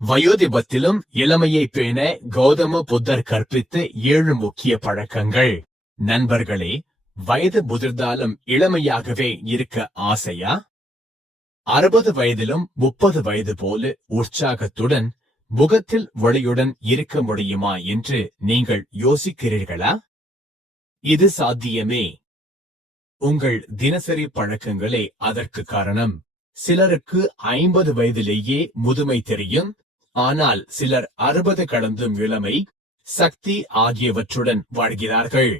வயோதிபத்திலும் இளமையை பேண கௌதம புத்தர் கற்பித்த 7 முக்கிய பழக்கங்கள். நண்பர்களே, வயது முதிர்ந்தாலும் இளமையாகவே இருக்க ஆசையா? 60 வயதிலும் 30 வயது போல உற்சாகத்துடன் முகத்தில் ஒளியுடன் இருக்க முடியுமா என்று நீங்கள் யோசிக்கிறீர்களா? இது சாத்தியமே. உங்கள் தினசரி பழக்கங்களே அதற்கு காரணம். சிலருக்கு 50 வயதிலேயே முதுமை தெரியும். ஆனால் சிலர் 60 கடந்தும் இளமை, சக்தி ஆகியவற்றுடன் வாழ்கிறார்கள்.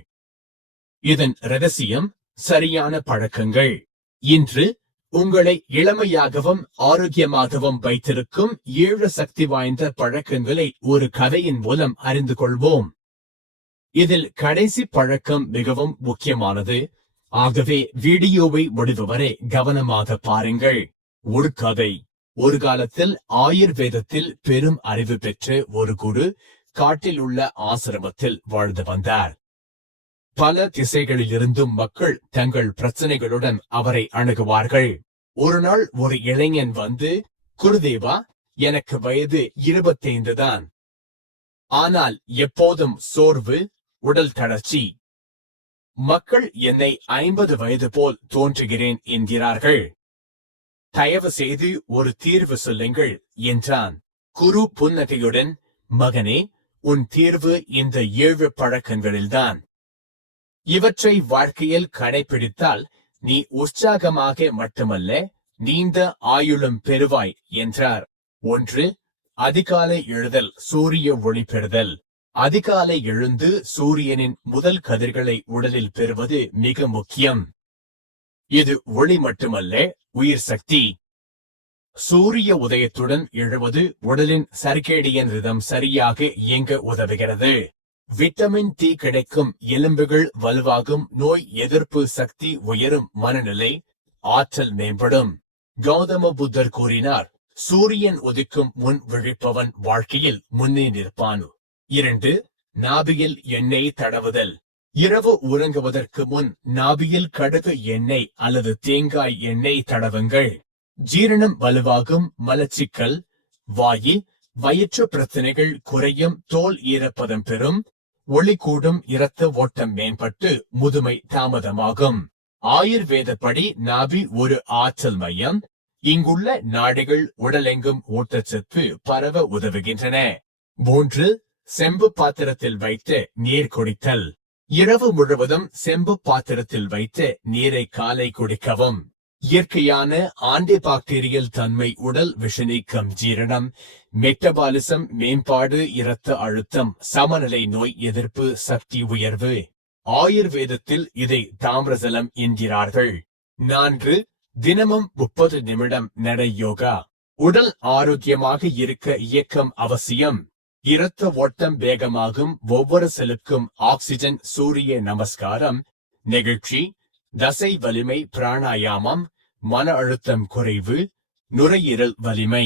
இதன் ரகசியம் சரியான பழக்கங்கள். இன்று உங்களை இளமையாகவும் ஆரோக்கியமாகவும் வைத்திருக்கும் 7 சக்தி வாய்ந்த பழக்கங்களை ஒரு கதையின் மூலம் அறிந்து கொள்வோம். இதில் கடைசி பழக்கம் மிகவும் முக்கியமானது. ஆகவே வீடியோவை முடிவு வரை கவனமாக பாருங்கள். ஒரு கதை. ஒரு காலத்தில் ஆயுர்வேதத்தில் பெரும் அறிவு பெற்ற ஒரு குரு காட்டில் உள்ள ஆசிரமத்தில் வாழ்ந்து வந்தார். பல திசைகளிலிருந்தும் மக்கள் தங்கள் பிரச்சனைகளுடன் அவரை அணுகுவார்கள். ஒரு நாள் ஒரு இளைஞன் வந்து, குருதேவா, எனக்கு வயது 25 தான். ஆனால் எப்போதும் சோர்வு, உடல் தளர்ச்சி. மக்கள் என்னை 50 வயது போல் தோன்றுகிறேன் என்கிறார்கள். தயவு செய்து ஒரு தீர்வு சொல்லுங்கள் என்றான். குரு புன்னகையுடன், மகனே, உன் தீர்வு இந்த 7 பழக்கங்களில்தான். இவற்றை வாழ்க்கையில் கடைபிடித்தால் நீ உற்சாகமாக மட்டுமல்ல, நீண்ட ஆயுளும் பெறுவாய் என்றார். 1. அதிகாலை எழுதல், சூரிய ஒளி பெறுதல். அதிகாலை எழுந்து சூரியனின் முதல் கதிர்களை உடலில் பெறுவது மிக முக்கியம். இது ஒளி மட்டுமல்ல, உயிர் சக்தி. சூரிய உதயத்துடன் எழுவது உடலின் சர்க்கேடியன் ரிதம் சரியாக இயங்க உதவுகிறது. விட்டமின் டி கிடைக்கும், எலும்புகள் வலுவாகும், நோய் எதிர்ப்பு சக்தி உயரும், மனநிலை, ஆற்றல் மேம்படும். கௌதம புத்தர் கூறினார், சூரியன் உதிக்கும் முன் விழிப்பவன் வாழ்க்கையில் முன்னே நிற்பான். 2. நாபியில் எண்ணெய் தடவுதல். இரவு உறங்குவதற்கு முன் நாபியில் கடுகு எண்ணெய் அல்லது தேங்காய் எண்ணெய் தடவுங்கள். ஜீரணம் வலுவாகும், மலச்சிக்கல், வாயு, வயிற்று பிரச்சனைகள் குறையும், தோல் ஈரப்பதம் பெறும், ஒளி கூடும், இரத்த ஓட்டம் மேம்பட்டு முதுமை தாமதமாகும். ஆயுர்வேதப்படி நாபி ஒரு ஆற்றல் மையம். இங்குள்ள நாடிகள் உடலெங்கும் ஊட்டச்சத்து பரவ உதவுகின்றன. 3. செம்பு பாத்திரத்தில் வைத்து நீர் குடித்தல். இரவு முழுவதும் செம்பு பாத்திரத்தில் வைத்து நீரை காலை குடிக்கவும். இயற்கையான ஆன்டிபாக்டீரியல் தன்மை, உடல் விஷநீக்கம், ஜீரணம், மெட்டபாலிசம் மேம்பாடு, இரத்த அழுத்தம், சமநிலை, நோய் எதிர்ப்பு சக்தி உயர்வு. ஆயுர்வேதத்தில் இதை தாமிரசலம் என்கிறார்கள். 4. தினமும் 30 நிமிடம் நடை யோகா. உடல் ஆரோக்கியமாக இருக்க இயக்கம் அவசியம். இரத்த ஓட்டம் வேகமாகும், ஒவ்வொரு செல்லுக்கும் ஆக்சிஜன். சூரிய நமஸ்காரம், நெகிழ்ச்சி, தசை வலிமை, பிராணாயாமம், மன அழுத்தம் குறைவு, நுரையீரல் வலிமை.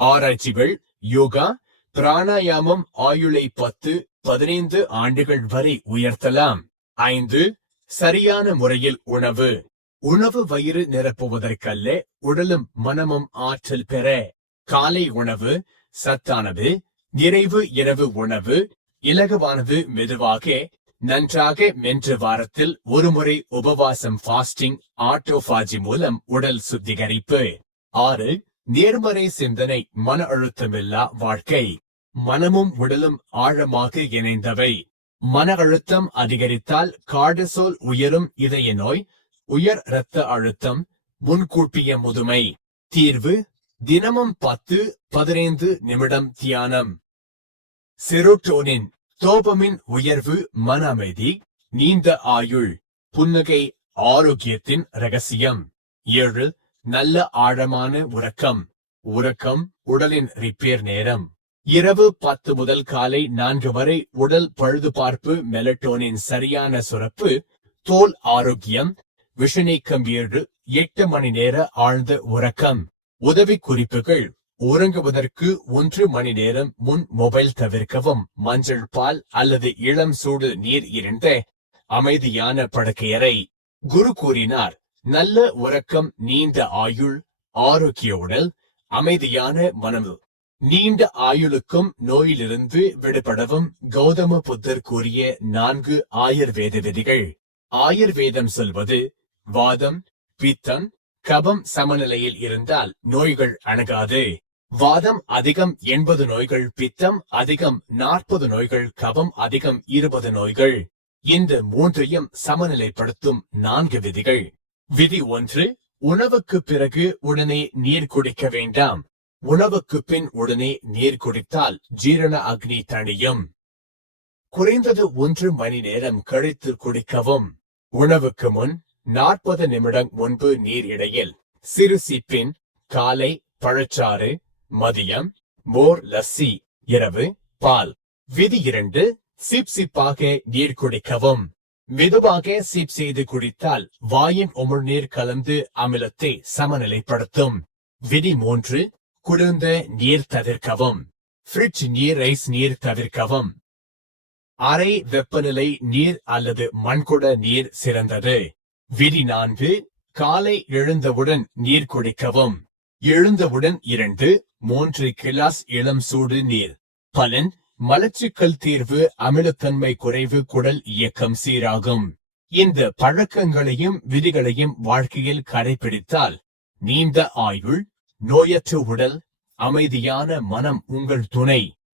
ஆராய்ச்சிகள், யோகா, பிராணாயாமம் ஆயுளை 10-15 ஆண்டுகள் வரை உயர்த்தலாம். 5. சரியான முறையில் உணவு. உணவு வயிறு நிரப்புவதற்கல்ல, உடலும் மனமும் ஆற்றல் பெற. காலை உணவு சத்தானது, நிறைவு இரவு உணவு இலகுவானது, மெதுவாக நன்றாக மென்று வாரத்தில் ஒருமுறை உபவாசம், ஃபாஸ்டிங், ஆட்டோபாஜி மூலம் உடல் சுத்திகரிப்பு. 6. நேர்மறை சிந்தனை, மன அழுத்தமில்லா வாழ்க்கை. மனமும் உடலும் ஆழமாக இணைந்தவை. மன அழுத்தம் அதிகரித்தால் கார்டிசோல் உயரும், இதய நோய், உயர் இரத்த அழுத்தம், முன்கூட்டிய முதுமை. தீர்வு, தினமும் 10-15 நிமிடம் தியானம். செரோட்டோனின், டோபமின் உயர்வு, மன அமைதி, நீண்ட ஆயுள். புன்னகை ஆரோக்கியத்தின் ரகசியம். 7. நல்ல ஆழமான உறக்கம். உறக்கம் உடலின் ரிப்பேர் நேரம். இரவு 10 முதல் காலை 4 வரை உடல் பழுதுபார்ப்பு, மெலட்டோனின் சரியான சுரப்பு, தோல் ஆரோக்கியம், விஷநீக்கம். 7-8 மணி நேர ஆழ்ந்த உறக்கம். உதவி குறிப்புகள். உறங்குவதற்கு 1 மணி நேரம் முன் மொபைல் தவிர்க்கவும். மஞ்சள் பால் அல்லது இளம் சூடு நீர் இருந்த அமைதியான படுக்கையறை. குரு கூறினார், நல்ல உறக்கம் நீண்ட ஆயுள், ஆரோக்கிய உடல், அமைதியான மனம். நீண்ட ஆயுளுக்கும் நோயிலிருந்து விடுபடவும் கௌதம புத்தர் கூறிய 4 ஆயுர்வேத விதிகள். ஆயுர்வேதம் சொல்வது, வாதம், பித்தம், கபம் சமநிலையில் இருந்தால் நோய்கள் அணுகாது. வாதம் அதிகம் 80 நோய்கள், பித்தம் அதிகம் 40 நோய்கள், கபம் அதிகம் 20 நோய்கள். இந்த மூன்றையும் சமநிலைப்படுத்தும் 4 விதிகள். விதி 1, உணவுக்கு பிறகு உடனே நீர் குடிக்க வேண்டாம். உணவுக்கு பின் உடனே நீர் குடித்தால் ஜீரண அக்னி தணியும். குறைந்தது 1 மணி நேரம் கழித்து குடிக்கவும். உணவுக்கு முன் 40 நிமிடம் முன்பு நீர் இடையில் சிறு சிப்பின் காலை பழச்சாறு, மதியம் மோர் லஸ்ஸி, இரவு பால். விதி 2, சிப் சிப்பாக நீர் குடிக்கவும். மெதுவாக சிப் செய்து குடித்தால் வாயின் உமிழ்நீர் கலந்து அமிலத்தை சமநிலைப்படுத்தும். விதி 3, குளிர்ந்த நீர் தவிர்க்கவும். ஃப்ரிட்ஜ் நீர், ஐஸ் நீர் தவிர்க்கவும். அறை வெப்பநிலை நீர் அல்லது மண்குட நீர் சிறந்தது. விதி 4, காலை எழுந்தவுடன் நீர் குடிக்கவும். எழுந்தவுடன் 2-3 கிளாஸ் இளம் சூடு நீர். பலன், மலச்சிக்கல் தீர்வு, அமிலத்தன்மை குறைவு, குடல் இயக்கம் சீராகும். இந்த பழக்கங்களையும் விதிகளையும் வாழ்க்கையில் கடைபிடித்தால் நீண்ட ஆயுள், நோயற்ற உடல், அமைதியான மனம் உங்கள் துணை.